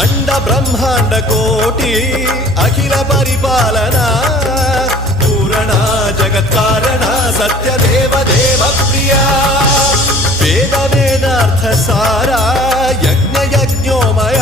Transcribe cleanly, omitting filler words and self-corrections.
అండ బ్రహ్మాండ కోటి అఖిల పరిపాలన పూరణ జగత్కారణ సత్యదేవ దేవ ప్రియ వేద వేదార్థ సారా యజ్ఞ యజ్ఞోమయ